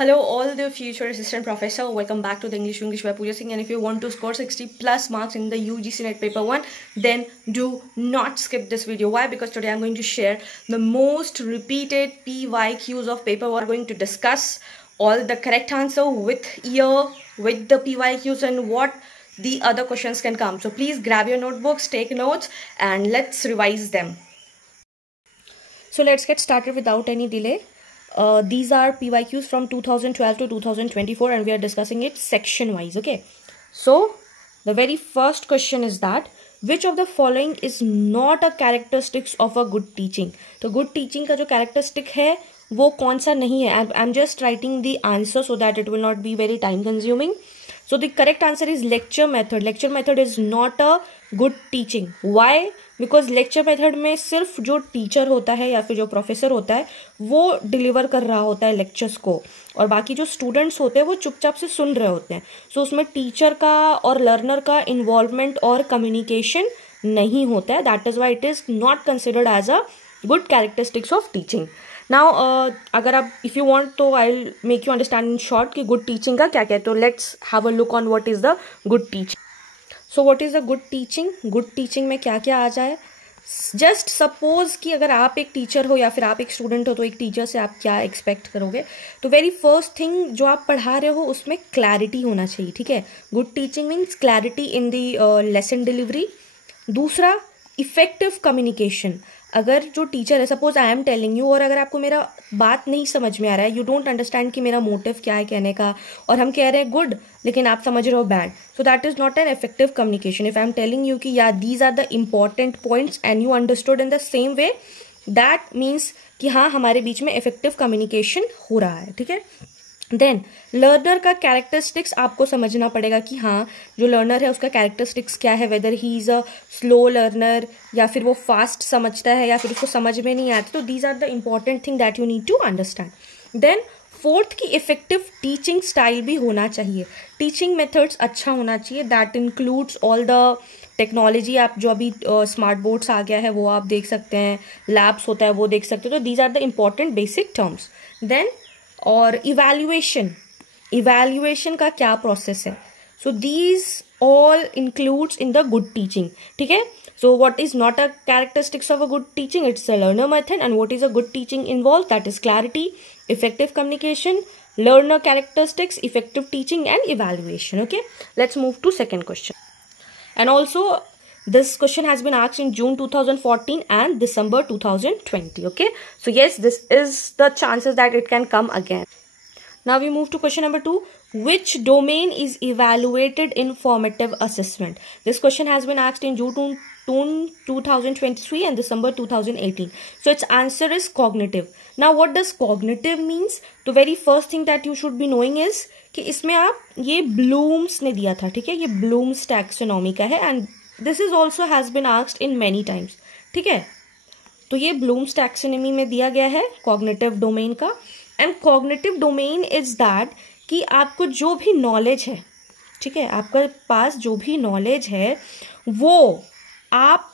Hello all the future assistant professor, welcome back to the English by Pooja Singh. And if you want to score 60 plus marks in the UGC NET paper 1, then do not skip this video. Why? Because today I'm going to share the most repeated PYQs of paper 1. We're going to discuss all the correct answer with year, with the PYQs and what the other questions can come. So please grab your notebooks, take notes and let's revise them. So let's get started without any delay. These are PYQs from 2012 to 2024 and we are discussing it section wise. Okay, so the very first question is that which of the following is not a characteristics of a good teaching. तो good teaching का जो characteristic है वो कौन सा नहीं है. I'm just writing the answer so that it will not be very time consuming. So the correct answer is lecture method. Lecture method is not a good teaching. Why? Because lecture method में सिर्फ जो teacher होता है या फिर जो professor होता है वो डिलीवर कर रहा होता है लेक्चर्स को और बाकी जो स्टूडेंट्स होते हैं वो चुपचाप से सुन रहे होते हैं. सो उसमें टीचर का और लर्नर का इन्वॉल्वमेंट और कम्युनिकेशन नहीं होता है. That is why it is not considered as a good characteristics of teaching. Now अगर आप इफ यू वांट तो I will make you understand in short कि गुड टीचिंग का क्या क्या है. तो let's have a look on what is the good teaching. So what is the good teaching. Good teaching में क्या क्या आ जाए. जस्ट सपोज कि अगर आप एक टीचर हो या फिर आप एक स्टूडेंट हो तो एक टीचर से आप क्या एक्सपेक्ट करोगे. तो वेरी फर्स्ट थिंग जो आप पढ़ा रहे हो उसमें क्लैरिटी होना चाहिए. ठीक है, good teaching means clarity in the lesson delivery. दूसरा इफेक्टिव कम्युनिकेशन. अगर जो टीचर है suppose I am telling you और अगर आपको मेरा बात नहीं समझ में आ रहा है, यू डोंट अंडरस्टैंड कि मेरा मोटिव क्या है कहने का और हम कह रहे हैं गुड लेकिन आप समझ रहे हो bad, so that is not an effective communication. If I am telling you कि या these are the important points and you understood in the same way, that means कि हाँ हमारे बीच में इफेक्टिव कम्युनिकेशन हो रहा है. ठीक है. देन लर्नर का कैरेक्टरिस्टिक्स आपको समझना पड़ेगा कि हाँ जो लर्नर है उसका कैरेक्टरिस्टिक्स क्या है, weather he is a slow learner या फिर वो फास्ट समझता है या फिर उसको समझ में नहीं आता. तो these are the important thing that you need to understand. Then fourth की इफेक्टिव टीचिंग स्टाइल भी होना चाहिए. टीचिंग मेथड्स अच्छा होना चाहिए. That includes all the technology. आप जो अभी स्मार्ट बोर्ड्स आ गया है वो आप देख सकते हैं, लैब्स होता है वो देख सकते हो. तो these are the important basic terms. Then और इवैल्यूएशन का क्या प्रोसेस है. So these all includes in the good teaching. ठीक है. So what is not a characteristics of a good teaching, it's a learner method. And what is a good teaching involve, that is clarity, effective communication, learner characteristics, effective teaching and evaluation. Okay, let's move to second question. And also this question has been asked in June 2014 and December 2020. Okay, so yes, this is the chances that it can come again. Now we move to question number 2. Which domain is evaluated in formative assessment? This question has been asked in June 2023 and December 2018. So its answer is cognitive. Now what does cognitive means? The very first thing that you should be knowing is कि इसमें आप ये blooms ने दिया था. ठीक है, ये ब्लूम्स टैक्सोनॉमी का है and this is also has been asked in many times. ठीक है, तो ये ब्लूम्स टैक्सोनॉमी में दिया गया है कॉग्निटिव डोमेन का. And cognitive domain is that कि आपको जो भी नॉलेज है, ठीक है, आपके पास जो भी नॉलेज है वो आप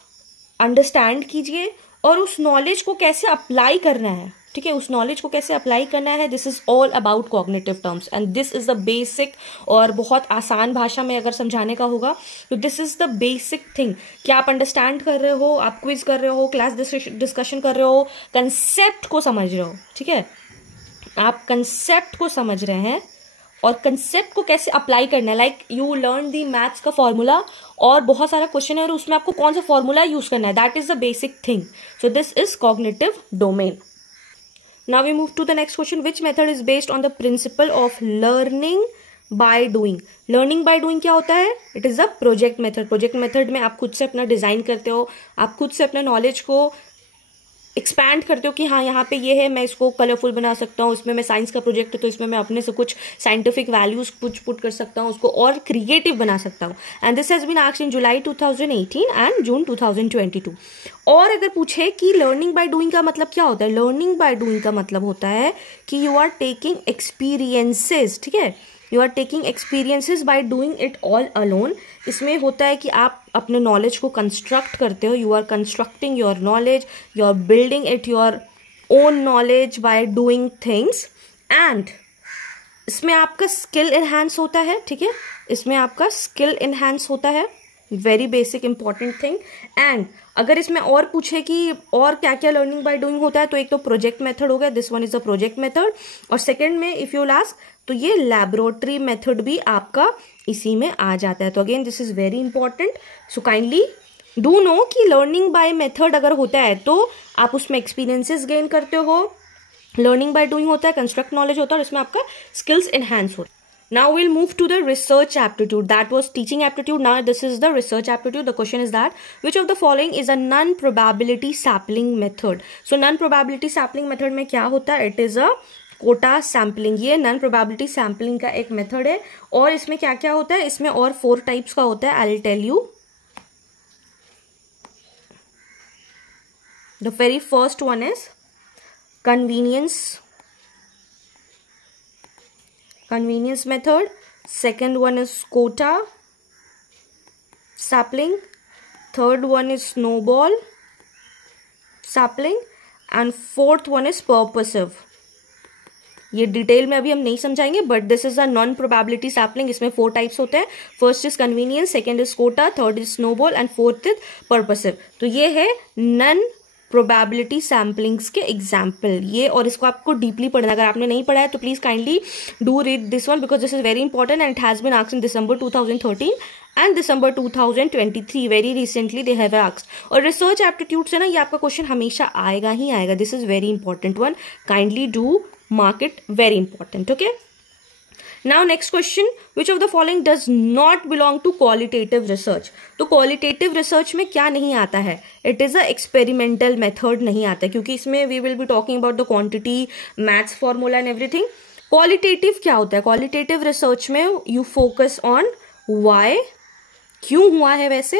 अंडरस्टैंड कीजिए और उस नॉलेज को कैसे अप्लाई करना है. ठीक है, उस नॉलेज को कैसे अप्लाई करना है, this is all about cognitive terms and this is the basic. और बहुत आसान भाषा में अगर समझाने का होगा तो this is the basic thing कि आप अंडरस्टैंड कर रहे हो, आप क्विज कर रहे हो, क्लास डिस्कशन कर रहे हो, कंसेप्ट को समझ रहे हो. ठीक है, आप कंसेप्ट को समझ रहे हैं और कंसेप्ट को कैसे अप्लाई करना है. Like you learn the maths का फॉर्मूला और बहुत सारा क्वेश्चन है और उसमें आपको कौन सा फॉर्मूला यूज करना है. That is the basic thing. So this is cognitive domain. Now we move to the next question. Which method is based on the principle of learning by doing? Learning by doing क्या होता है? It is a project method. Project method में आप खुद से अपना design करते हो, आप खुद से अपने नॉलेज को एक्सपैंड करते हो कि हाँ यहाँ पे ये है, मैं इसको कलरफुल बना सकता हूँ, इसमें मैं साइंस का प्रोजेक्ट है तो इसमें मैं अपने से कुछ साइंटिफिक वैल्यूज कुछ पुट कर सकता हूँ, उसको और क्रिएटिव बना सकता हूँ. And this has been asked in July 2018 and June 2022. और अगर पूछे कि लर्निंग बाय डूइंग का मतलब क्या होता है, लर्निंग बाय डूइंग का मतलब होता है कि यू आर टेकिंग एक्सपीरियंसेस. ठीक है, you are taking experiences by doing it all alone. इसमें होता है कि आप अपने नॉलेज को कंस्ट्रक्ट करते हो. You are constructing your knowledge, you are building it your own knowledge by doing things. And इसमें आपका स्किल इनहांस होता है, ठीक है, इसमें आपका स्किल इनहांस होता है, very basic important thing. And अगर इसमें और पूछे कि और क्या क्या लर्निंग बाय डूइंग होता है, तो एक तो प्रोजेक्ट मेथड हो गया, this one is a project method, और सेकंड में इफ यू लास्ट तो ये लैबोरेटरी मेथड भी आपका इसी में आ जाता है। तो again this is very important, so kindly do know कि लर्निंग बाय मेथड अगर होता है तो आप उसमें एक्सपीरियंसेस गेन करते हो, लर्निंग बाय डूइंग होता है, कंस्ट्रक्ट नॉलेज होता है, और इसमें आपका स्किल्स एनहांस होता है। Now we'll move to the research aptitude. That was teaching aptitude. Now this is the research aptitude. The question is that which of the following is a non-probability sampling method? So non-probability sampling method में क्या होता है? It is a quota sampling. ये non-probability sampling का एक method है, और इसमें क्या क्या होता है, इसमें और 4 टाइप्स का होता है। I'll tell you. The very first one is convenience method. Second one is quota sampling. Third one is snowball sampling. And fourth one is purposive. ये डिटेल में अभी हम नहीं समझाएंगे, but this is a non probability sampling. इसमें 4 types होते हैं। First is convenience, second is quota, third is snowball and fourth is purposive. तो ये है नॉन प्रोबेबिलिटी सैम्पलिंग्स के एग्जाम्पल ये, और इसको आपको डीपली पढ़ना। अगर आपने नहीं पढ़ा है तो please kindly do read this one, because this is very important and it has been asked in December 2013 and December 2023 very recently they have asked. और रिसर्च एप्टीट्यूड से ना ये आपका क्वेश्चन हमेशा आएगा ही आएगा। This is very important one, kindly do mark it, very important. Okay, now next question, which of the following does not belong to qualitative research? तो qualitative research में क्या नहीं आता है? It is a experimental method नहीं आता है, क्योंकि इसमें we will be talking about the quantity, maths formula and everything. Qualitative क्या होता है? Qualitative research में you focus on why, क्यों हुआ है वैसे,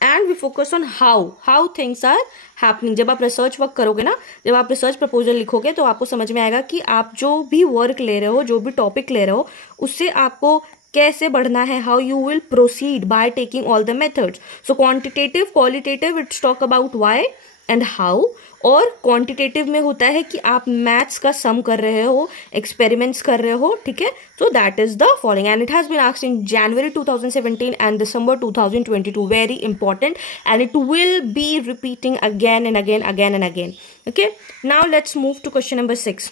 and we focus on how things are happening. जब आप रिसर्च वर्क करोगे ना, जब आप रिसर्च प्रपोजल लिखोगे, तो आपको समझ में आएगा कि आप जो भी वर्क ले रहे हो, जो भी टॉपिक ले रहे हो, उससे आपको कैसे बढ़ना है, how you will proceed by taking all the methods. So quantitative, qualitative, it's talk about why and how, और क्वांटिटेटिव में होता है कि आप मैथ्स का सम कर रहे हो, एक्सपेरिमेंट्स कर रहे हो, ठीक है। So that is the following and it has been asked in January 2017 and December 2022. Very important, and it will be repeating again and again. Okay, now let's move to question number 6.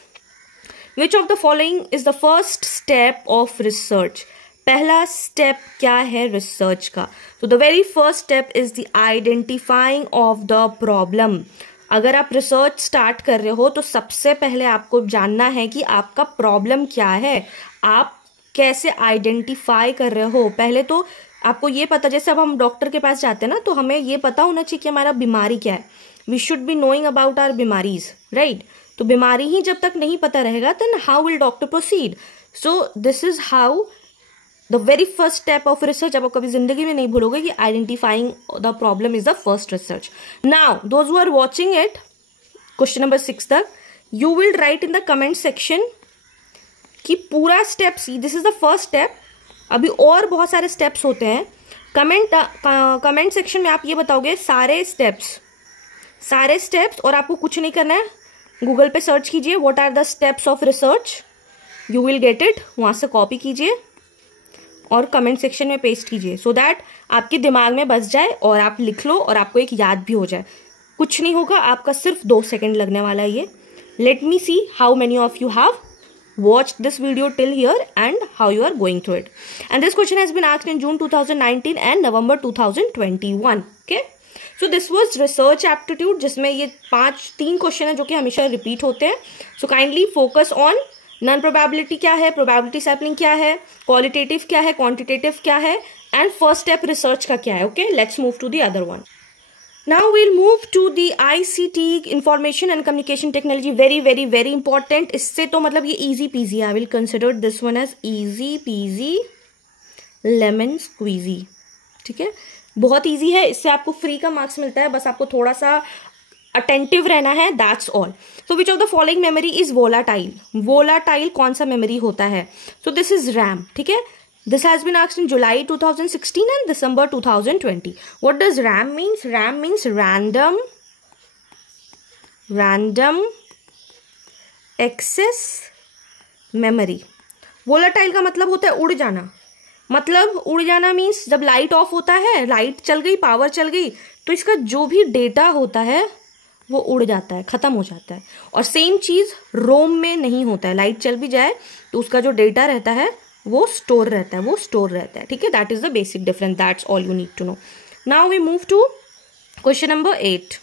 Which of the following is the first step of research? पहला step क्या है research का? तो the very first step is the identifying of the problem. अगर आप research start कर रहे हो तो सबसे पहले आपको जानना है कि आपका प्रॉब्लम क्या है, आप कैसे आइडेंटिफाई कर रहे हो। पहले तो आपको ये पता, जैसे अब हम डॉक्टर के पास जाते हैं ना, तो हमें ये पता होना चाहिए कि हमारा बीमारी क्या है। We should be knowing about our बीमारीज, राइट। तो बीमारी ही जब तक नहीं पता रहेगा, then how will doctor proceed. So this is how the very first step of research. अब आप कभी जिंदगी में नहीं भूलोगे कि identifying the problem is the first research. Now those who are watching it question number 6 तक, you will write in the comment section कि पूरा step C, this is the first step, अभी और बहुत सारे स्टेप्स होते हैं। कमेंट सेक्शन में आप ये बताओगे सारे स्टेप्स, और आपको कुछ नहीं करना है, गूगल पे सर्च कीजिए what are the steps of research, you will get it, वहां से कॉपी कीजिए और कमेंट सेक्शन में पेस्ट कीजिए, सो दैट आपके दिमाग में बस जाए और आप लिख लो और आपको एक याद भी हो जाए। कुछ नहीं होगा, आपका सिर्फ 2 सेकेंड लगने वाला है ये। Let me see how many of you have watched this video till here and how you are going through it. And this question has been asked in June 2019 and November 2021. Okay, so this was research aptitude, जिसमें ये 3 question है जो कि हमेशा repeat होते हैं। So kindly focus on non probability क्या है, प्रोबेबिलिटी सैम्पलिंग क्या है, क्वालिटेटिव क्या है, क्वांटिटेटिव क्या है, एंड फर्स्ट स्टेप रिसर्च का क्या है। Okay, let's move to the other one. Now we'll move to the ICT, Information and Communication Technology. Very important. इससे तो मतलब ये easy peasy है. I will consider this one as easy peasy lemon squeezy. ठीक है, बहुत easy है, इससे आपको फ्री का मार्क्स मिलता है, बस आपको थोड़ा सा अटेंटिव रहना है, that's all. So which of the following memory is volatile? Volatile कौन सा मेमोरी होता है? सो दिस इज रैम, ठीक है। This has been asked in July 2016 and December 2020. What does RAM means? RAM means random access memory. Volatile का मतलब होता है उड़ जाना, मतलब उड़ जाना मीन्स जब लाइट ऑफ होता है, लाइट चल गई, पावर चल गई, तो इसका जो भी डेटा होता है वो उड़ जाता है, खत्म हो जाता है। और सेम चीज रोम में नहीं होता है, लाइट चल भी जाए तो उसका जो डेटा रहता है वो स्टोर रहता है, वो स्टोर रहता है, ठीक है। That is the basic difference, that's all you need to know. Now we move to question number 8.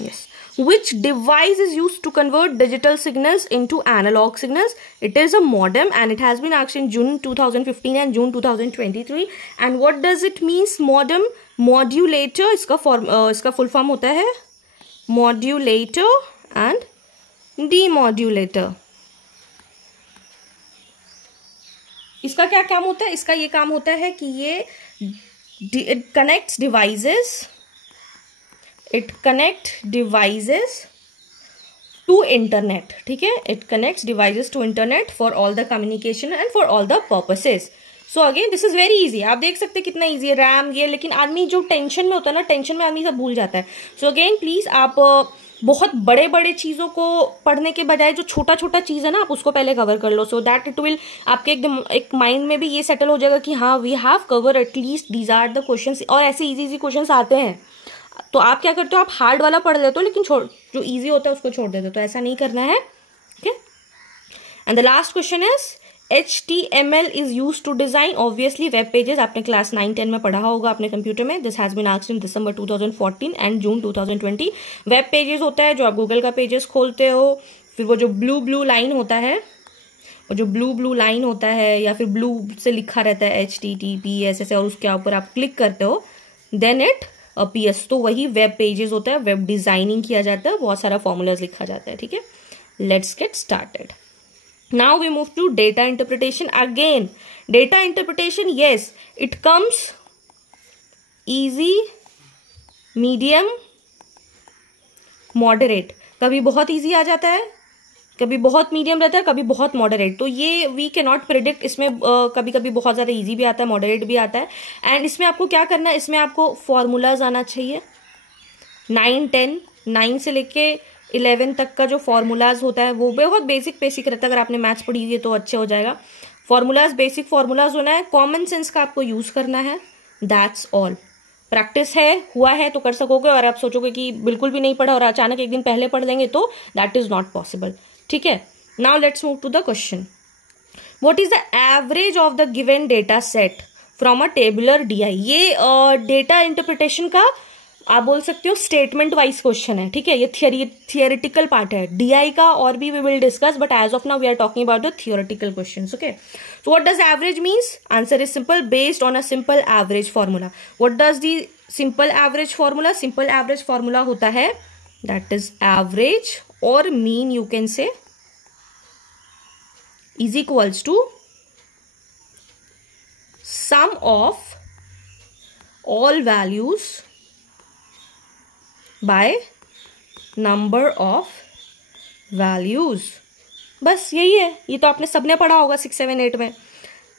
Yes. Which device is used to convert digital signals into analog signals? It is a modem and it has been asked in June 2015 and June 2023. And what does it means modem? Modulator, इसका full form होता है modulator and demodulator. इसका क्या काम होता है? इसका ये काम होता है कि ये it connects devices to internet, ठीक है। it connects devices to internet for all the communication and for all the purposes. So again this is very easy. आप देख सकते हैं कितना easy है, रैम ये, लेकिन आदमी जो टेंशन में होता है ना, टेंशन में आदमी सब भूल जाता है। So again प्लीज आप बहुत बड़े बड़े चीजों को पढ़ने के बजाय जो छोटा छोटा चीज है ना, आप उसको पहले कवर कर लो, सो दैट इट विल आपके एक माइंड में भी ये सेटल हो जाएगा कि हाँ we have cover at least these are the questions. और ऐसे इजी क्वेश्चंस आते हैं तो आप क्या करते हो, आप हार्ड वाला पढ़ लेते हो लेकिन जो इजी होता है उसको छोड़ देते हो, तो ऐसा नहीं करना है, okay. And the last question is HTML is used to design obviously web pages. आपने क्लास 9-10 में पढ़ा होगा अपने कंप्यूटर में. This has been asked in December 2014 and June 2020. Web pages होता है जो आप गूगल का पेजेस खोलते हो, फिर वो जो ब्लू लाइन होता है, वो जो ब्लू लाइन होता है या फिर ब्लू से लिखा रहता है HTTPS ऐसे, और उसके ऊपर आप क्लिक करते हो देन इट अपीयर्स, तो वही वेब पेजेस होता है, वेब डिजाइनिंग किया जाता है, बहुत सारा फॉर्मूलाज लिखा जाता है, ठीक है। Let's get started. Now we move to data interpretation. Again, data interpretation, yes, it comes easy, medium, moderate. कभी बहुत easy आ जाता है, कभी बहुत मीडियम रहता है, कभी बहुत मॉडरेट. तो ये वी कैन नॉट प्रिडिक्ट. इसमें कभी कभी बहुत ज़्यादा इजी भी आता है, मॉडरेट भी आता है. एंड इसमें आपको क्या करना है, इसमें आपको फॉर्मूलाज आना चाहिए. 9 से लेके 11 तक का जो फॉर्मूलाज होता है वो बहुत बेसिक रहता है. अगर आपने मैथ्स पढ़ी है तो अच्छे हो जाएगा. फॉर्मूलाज, बेसिक फॉर्मूलाज होना है. कॉमन सेंस का आपको यूज करना है. That's all. प्रैक्टिस है, हुआ है तो कर सकोगे. और आप सोचोगे कि बिल्कुल भी नहीं पढ़ा और अचानक एक दिन पहले पढ़ लेंगे तो दैट इज नॉट पॉसिबल. ठीक है. Now let's move to the question. What is the average of the given data set from a tabular DI. ये डेटा इंटरप्रिटेशन का आप बोल सकते हो स्टेटमेंट वाइज क्वेश्चन है. ठीक है. ये थियोरेटिकल पार्ट है. DI का और भी we will discuss, but as of now we are talking about the theoretical questions. Okay. So what does average means? Answer is simple, based on a simple average formula. What does the simple average formula? Simple average formula होता है that is average और mean, you can say, is equals to sum of all values by number of values. बस यही है. ये तो आपने सबने पढ़ा होगा 6, 7, 8 में.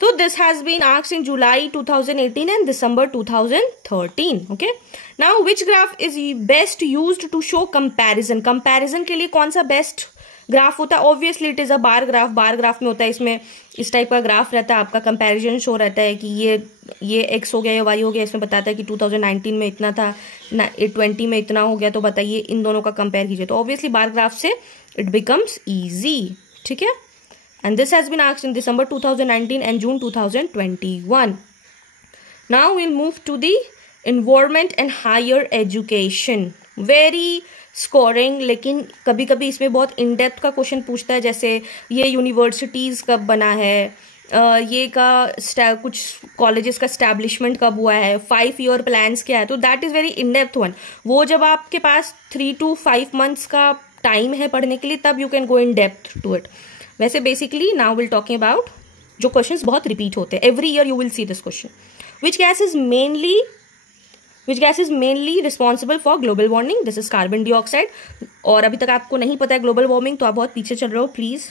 तो this has been asked in July 2018 and December 2013. Okay. Now which graph is best used to show comparison. Comparison के लिए कौन सा बेस्ट ग्राफ होता है? Obviously it is a bar graph. Bar graph में होता है, इसमें इस टाइप का ग्राफ रहता है, आपका कंपैरिजन शो रहता है कि ये x हो गया, ये y हो गया. इसमें बताता है कि 2019 में इतना था ना, 20 में इतना हो गया, तो बताइए इन दोनों का कंपेयर कीजिए. तो ऑब्वियसली बार ग्राफ से इट बिकम्स ईजी. ठीक है. And this has been asked in December 2019 and June 2021. Now will move to the environment and higher education. Very scoring, लेकिन कभी कभी इसमें बहुत इन डेप्थ का क्वेश्चन पूछता है, जैसे ये यूनिवर्सिटीज़ कब बना है, ये का कुछ कॉलेजेस का स्टैब्लिशमेंट कब हुआ है, 5 ईयर प्लान्स क्या है. तो that is very in depth one. वो जब आपके पास 3 to 5 months का टाइम है पढ़ने के लिए, तब you can go in depth to it. वैसे basically now will talking about जो क्वेश्चंस बहुत रिपीट होते हैं. Every year you will see this question. Which gas is mainly responsible for global warming? This is carbon dioxide. और अभी तक आपको नहीं पता है ग्लोबल वार्मिंग, तो आप बहुत पीछे चल रहे हो. प्लीज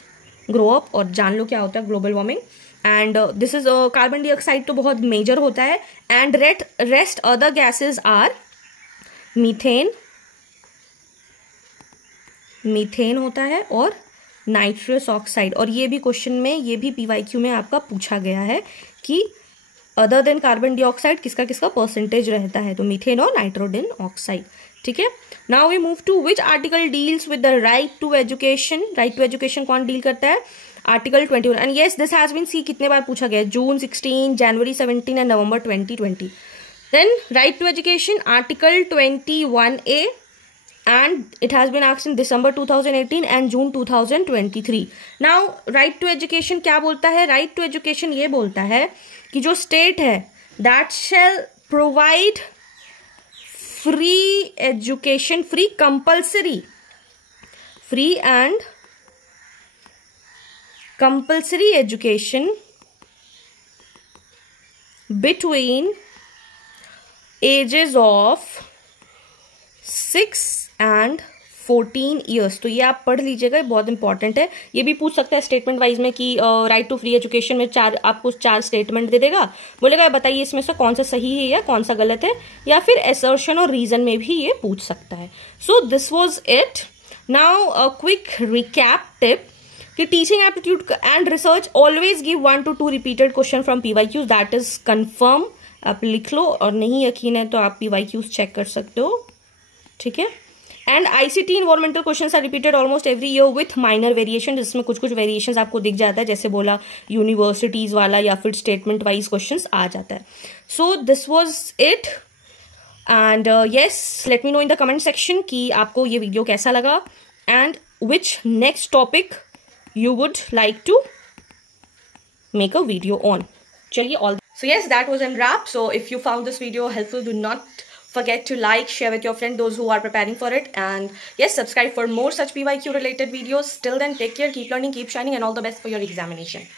ग्रो अप और जान लो क्या होता है global warming. And this is carbon dioxide तो बहुत मेजर होता है. And rest other gases are methane होता है और नाइट्रस ऑक्साइड। और ये भी क्वेश्चन में, ये भी पीवाईक्यू में आपका पूछा गया है कि अदर देन कार्बन डाइऑक्साइड किसका किसका परसेंटेज रहता है, तो मीथेन और नाइट्रोजन ऑक्साइड। ठीक है, now we move to which article deals with the right to education. Right to education कौन डील करता है? Article 21। And yes, this has been see कितने बार पूछा गया है, June 16, January 17 and November 2020। Then right to education article 21A and it has been asked in December 2018 and June 2023. Now right to education क्या बोलता है? right to education ये बोलता है कि जो स्टेट है that shall provide free education, free compulsory, free and compulsory education between ages of 6 and 14 years. तो ये आप पढ़ लीजिएगा, बहुत इंपॉर्टेंट है। ये भी पूछ सकता है स्टेटमेंट वाइज में कि राइट टू फ्री एजुकेशन में आपको 4 स्टेटमेंट दे देगा, बोलेगा बताइए इसमें से कौन सा सही है या कौन सा गलत है, या फिर असर्शन और रीजन में भी ये पूछ सकता है। So this was it. Now quick recap tip कि teaching aptitude and research always give 1 to 2 repeated question from PYQs, that is confirm. आप लिख लो, और नहीं यकीन है तो आप पीवाईक्यूज चेक कर सकते हो। ठीक है, and ICT environmental questions are repeated almost every year with minor variation, जिसमें कुछ कुछ वेरिएशंस आपको दिख जाता है, जैसे बोला यूनिवर्सिटीज वाला या फिर स्टेटमेंट वाइज क्वेश्चंस आ जाता है। So this was it, and yes, let me know in the comment section कि आपको ये वीडियो कैसा लगा and which next topic you would like to make a video on. चलिए, all. So yes, that was a wrap. So if you found this video helpful, do not forget to like, share with your friends, those who are preparing for it, and yes, subscribe for more such PYQ related videos. Till then, take care, keep learning, keep shining, and all the best for your examination.